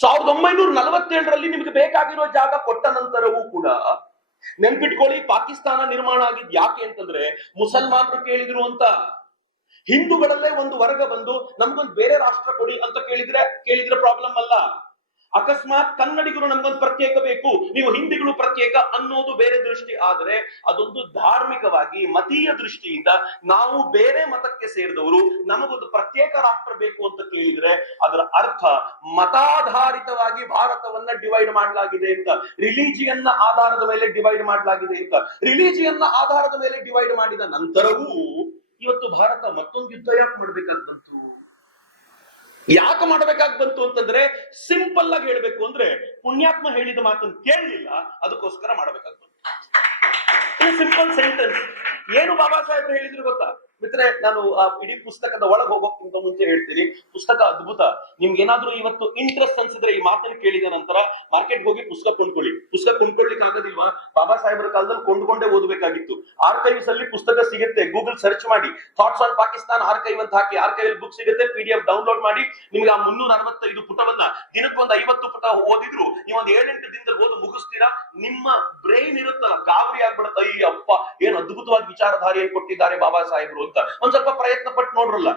1947ರಲ್ಲಿ ನಿಮ್ಗೆ ಬೇಕಾಗಿರೋ ಜಾಗ ಕೊಟ್ಟ ನಂತರವೂ ಕೂಡ ನೆನ್ಪಿಟ್ಕೊಳ್ಳಿ, ಪಾಕಿಸ್ತಾನ ನಿರ್ಮಾಣ ಆಗಿದ್ ಯಾಕೆ ಅಂತಂದ್ರೆ ಮುಸಲ್ಮಾನರು ಕೇಳಿದ್ರು ಅಂತ. ಹಿಂದೂಗಳಲ್ಲೇ ಒಂದು ವರ್ಗ ಬಂದು ನಮ್ಗೊಂದು ಬೇರೆ ರಾಷ್ಟ್ರ ಕೊಡಿ ಅಂತ ಕೇಳಿದ್ರೆ ಪ್ರಾಬ್ಲಮ್ ಅಲ್ಲ. ಅಕಸ್ಮಾತ್ ಕನ್ನಡಿಗರು ನಮ್ಗೊಂದು ಪ್ರತ್ಯೇಕ ಬೇಕು, ನೀವು ಹಿಂದಿಗಳು ಪ್ರತ್ಯೇಕ ಅನ್ನೋದು ಬೇರೆ ದೃಷ್ಟಿ. ಆದ್ರೆ ಅದೊಂದು ಧಾರ್ಮಿಕವಾಗಿ ಮತೀಯ ದೃಷ್ಟಿಯಿಂದ ನಾವು ಬೇರೆ ಮತಕ್ಕೆ ಸೇರಿದವರು ನಮಗೊಂದು ಪ್ರತ್ಯೇಕ ರಾಷ್ಟ್ರ ಬೇಕು ಅಂತ ಕೇಳಿದ್ರೆ ಅದರ ಅರ್ಥ ಮತಾಧಾರಿತವಾಗಿ ಭಾರತವನ್ನ ಡಿವೈಡ್ ಮಾಡಲಾಗಿದೆ ಅಂತ, ರಿಲಿಜಿಯನ್ನ ಆಧಾರದ ಮೇಲೆ ಡಿವೈಡ್ ಮಾಡಲಾಗಿದೆ ಅಂತ. ರಿಲಿಜಿಯನ್ನ ಆಧಾರದ ಮೇಲೆ ಡಿವೈಡ್ ಮಾಡಿದ ನಂತರವೂ ಇವತ್ತು ಭಾರತ ಮತ್ತೊಂದು ಯುದ್ಧ ಯಾಕೆ ಮಾಡ್ಬೇಕಾಗಿ ಬಂತು ಅಂತಂದ್ರೆ ಸಿಂಪಲ್ ಆಗಿ ಹೇಳ್ಬೇಕು ಅಂದ್ರೆ ಪುಣ್ಯಾತ್ಮ ಹೇಳಿದ ಮಾತನ್ನು ಕೇಳಲಿಲ್ಲ, ಅದಕ್ಕೋಸ್ಕರ ಮಾಡ್ಬೇಕಾಗಿ ಬಂತು. Simple sentence. ಏನು ಬಾಬಾ ಸಾಹೇಬ್ರು ಹೇಳಿದ್ರು ಗೊತ್ತಾ ಮಿತ್ರೆ? ನಾನು ಆ ಇಡೀ ಪುಸ್ತಕದ ಒಳಗೆ ಹೋಗೋಕ್ಕಿಂತ ಮುಂಚೆ ಹೇಳ್ತೀನಿ, ಪುಸ್ತಕ ಅದ್ಭುತ. ನಿಮ್ಗೆ ಏನಾದ್ರೂ ಇವತ್ತು ಇಂಟ್ರೆಸ್ಟ್ ಅನ್ಸಿದ್ರೆ ಈ ಮಾತನ್ನು ಕೇಳಿದ ನಂತರ ಮಾರ್ಕೆಟ್ ಹೋಗಿ ಪುಸ್ತಕ ಕೊಂಡ್ಕೊಳ್ಳಿ. ಪುಸ್ತಕ ಕೊಂಡ್ಕೊಳ್ಳಿಕ್ಕೆ ಆಗೋದಿಲ್ವಾ? ಬಾಬಾ ಸಾಹೇಬ್ರ ಕಾಲದಲ್ಲಿ ಕೊಂಡ್ಕೊಂಡೇ ಓದಬೇಕಾಗಿತ್ತು. ಆರ್ಕೈವ್ಸ್ ಅಲ್ಲಿ ಪುಸ್ತಕ ಸಿಗುತ್ತೆ, ಗೂಗಲ್ ಸರ್ಚ್ ಮಾಡಿ ಥಾಟ್ಸ್ ಆನ್ ಪಾಕಿಸ್ತಾನ್ ಆರ್ಕೈವ್ ಅಂತ ಹಾಕಿ, ಆರ್ಕೈವ್ ಬುಕ್ ಸಿಗುತ್ತೆ, PDF ಡೌನ್ಲೋಡ್ ಮಾಡಿ. ನಿಮ್ಗೆ ಆ 365 ಪುಟವನ್ನ ದಿನಕ್ಕೊಂದು 50 ಪುಟ ಓದಿದ್ರು ನೀವು ಒಂದು 7-8 ದಿನದಲ್ಲಿ ಓದು ಮುಗಿಸ್ತೀರಾ. ನಿಮ್ಮ ಬ್ರೈನ್ ಇರುತ್ತಲ್ಲ ಗಾಬರಿ ಆಗ್ಬಿಡುತ್ತೆ, ಅಯ್ಯಪ್ಪ ಏನ್ ಅದ್ಭುತವಾದ ವಿಚಾರಧಾರೆಯನ್ನು ಕೊಟ್ಟಿದ್ದಾರೆ ಬಾಬಾ ಸಾಹೇಬ್ರು ಅಂತ. ಒಂದ್ ಸ್ವಲ್ಪ ಪ್ರಯತ್ನ ಪಟ್ಟು ನೋಡ್ರಲ್ಲ.